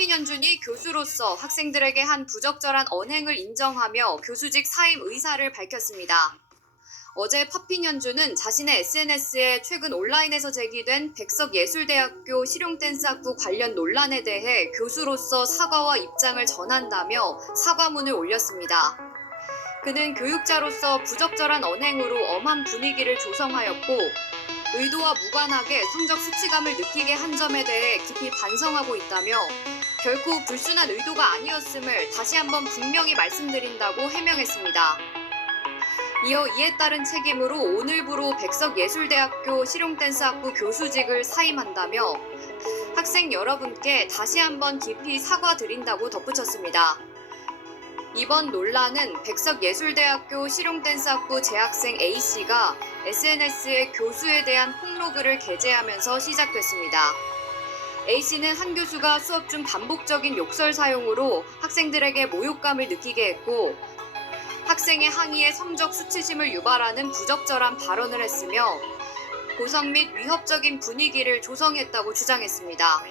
파핀현준이 교수로서 학생들에게 한 부적절한 언행을 인정하며 교수직 사임 의사를 밝혔습니다. 어제 파핀현준은 자신의 SNS에 최근 온라인에서 제기된 백석예술대학교 실용댄스학부 관련 논란에 대해 교수로서 사과와 입장을 전한다며 사과문을 올렸습니다. 그는 교육자로서 부적절한 언행으로 엄한 분위기를 조성하였고 의도와 무관하게 성적 수치감을 느끼게 한 점에 대해 깊이 반성하고 있다며 결코 불순한 의도가 아니었음을 다시 한번 분명히 말씀드린다고 해명했습니다. 이어 이에 따른 책임으로 오늘부로 백석예술대학교 실용댄스학부 교수직을 사임한다며 학생 여러분께 다시 한번 깊이 사과드린다고 덧붙였습니다. 이번 논란은 백석예술대학교 실용댄스학부 재학생 A씨가 SNS에 교수에 대한 폭로글을 게재하면서 시작됐습니다. A씨는 한 교수가 수업 중 반복적인 욕설 사용으로 학생들에게 모욕감을 느끼게 했고 학생의 항의에 성적 수치심을 유발하는 부적절한 발언을 했으며 고성 및 위협적인 분위기를 조성했다고 주장했습니다.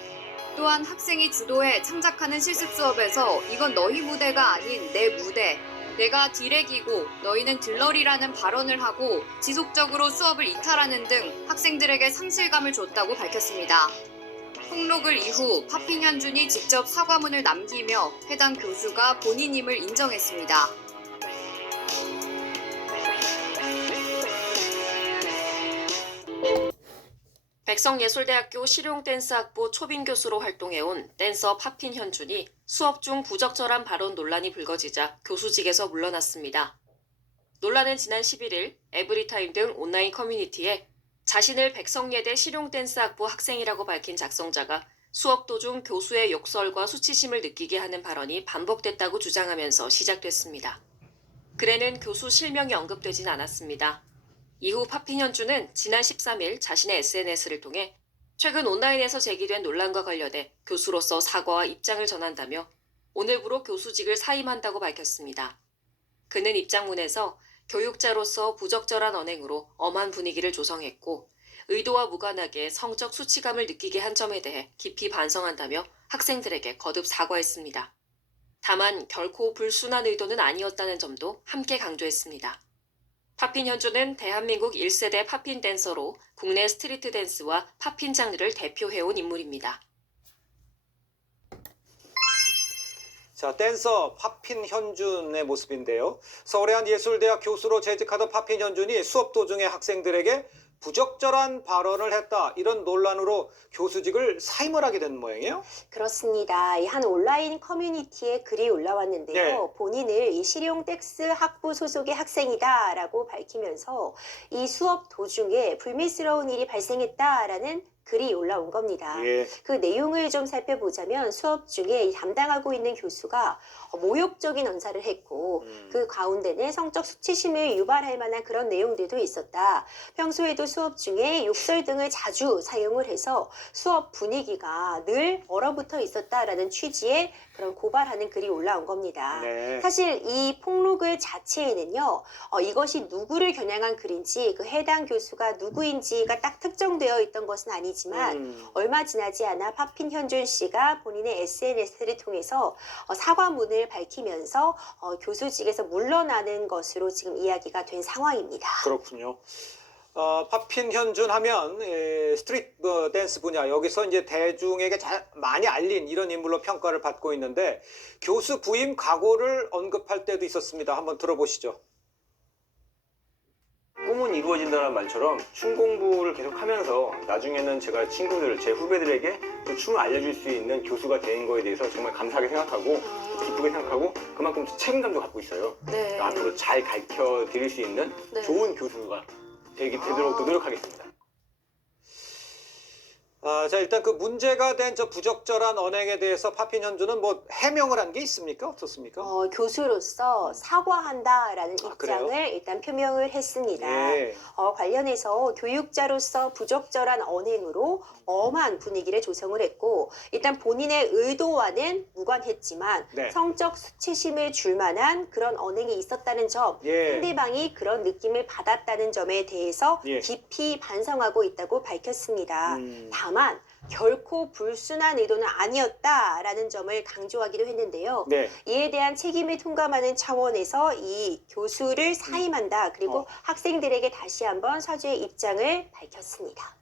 또한 학생이 주도해 창작하는 실습 수업에서 이건 너희 무대가 아닌 내 무대, 내가 디렉이고 너희는 들러리라는 발언을 하고 지속적으로 수업을 이탈하는 등 학생들에게 상실감을 줬다고 밝혔습니다. 폭로글 이후 파핀현준이 직접 사과문을 남기며 해당 교수가 본인임을 인정했습니다. 백성예술대학교 실용댄스학부 초빙 교수로 활동해온 댄서 파핀 현준이 수업 중 부적절한 발언 논란이 불거지자 교수직에서 물러났습니다. 논란은 지난 11일 에브리타임 등 온라인 커뮤니티에 자신을 백성예대 실용댄스학부 학생이라고 밝힌 작성자가 수업 도중 교수의 욕설과 수치심을 느끼게 하는 발언이 반복됐다고 주장하면서 시작됐습니다. 글에는 교수 실명이 언급되진 않았습니다. 이후 파핀현주는 지난 13일 자신의 SNS를 통해 최근 온라인에서 제기된 논란과 관련해 교수로서 사과와 입장을 전한다며 오늘부로 교수직을 사임한다고 밝혔습니다. 그는 입장문에서 교육자로서 부적절한 언행으로 엄한 분위기를 조성했고 의도와 무관하게 성적 수치감을 느끼게 한 점에 대해 깊이 반성한다며 학생들에게 거듭 사과했습니다. 다만 결코 불순한 의도는 아니었다는 점도 함께 강조했습니다. 파핀 현주는 대한민국 1세대 파핀 댄서로 국내 스트리트 댄스와 파핀 장르를 대표해온 인물입니다. 자, 댄서 파핀 현준의 모습인데요. 서울의 한 예술대학 교수로 재직하던 파핀 현준이 수업 도중에 학생들에게 부적절한 발언을 했다. 이런 논란으로 교수직을 사임을 하게 된 모양이에요. 그렇습니다. 이 한 온라인 커뮤니티에 글이 올라왔는데요. 네. 본인을 이 실용 텍스 학부 소속의 학생이다라고 밝히면서 이 수업 도중에 불미스러운 일이 발생했다라는 글이 올라온 겁니다. 예. 그 내용을 좀 살펴보자면 수업 중에 이 담당하고 있는 교수가 모욕적인 언사를 했고 음. 그 가운데는 성적 수치심을 유발할 만한 그런 내용들도 있었다. 평소에도 수업 중에 욕설 등을 자주 사용을 해서 수업 분위기가 늘 얼어붙어 있었다라는 취지의 그런 고발하는 글이 올라온 겁니다. 네. 사실 이 폭로글 자체에는요, 어, 이것이 누구를 겨냥한 글인지 그 해당 교수가 누구인지가 딱 특정되어 있던 것은 아니지 만 음. 얼마 지나지 않아 파핀 현준 씨가 본인의 SNS를 통해서 어, 사과문을 밝히면서 어, 교수직에서 물러나는 것으로 지금 이야기가 된 상황입니다. 그렇군요. 어, 파핀 현준 하면 에, 스트리트 어, 댄스 분야 여기서 이제 대중에게 잘 많이 알린 이런 인물로 평가를 받고 있는데 교수 부임 각오를 언급할 때도 있었습니다. 한번 들어보시죠. 이루어진다는 말처럼 춤 공부를 계속 하면서 나중에는 제가 친구들, 제 후배들에게 또 춤을 알려줄 수 있는 교수가 된 거에 대해서 정말 감사하게 생각하고 기쁘게 생각하고 그만큼 책임감도 갖고 있어요. 네. 앞으로 잘 가르쳐 드릴 수 있는 네. 좋은 교수가 되기 되도록 또 노력하겠습니다. 아, 자 일단 그 문제가 된 저 부적절한 언행에 대해서 파핀 현준은 뭐 해명을 한 게 있습니까? 어떻습니까? 어, 교수로서 사과한다라는 아, 그래요? 입장을 일단 표명을 했습니다. 예. 어, 관련해서 교육자로서 부적절한 언행으로 엄한 분위기를 조성을 했고 일단 본인의 의도와는 무관했지만 네. 성적 수치심을 줄 만한 그런 언행이 있었다는 점 예. 상대방이 그런 느낌을 받았다는 점에 대해서 예. 깊이 반성하고 있다고 밝혔습니다. 음. 다만 결코 불순한 의도는 아니었다라는 점을 강조하기도 했는데요. 네. 이에 대한 책임을 통감하는 차원에서 이 교수를 사임한다. 그리고 어. 학생들에게 다시 한번 서주의 입장을 밝혔습니다.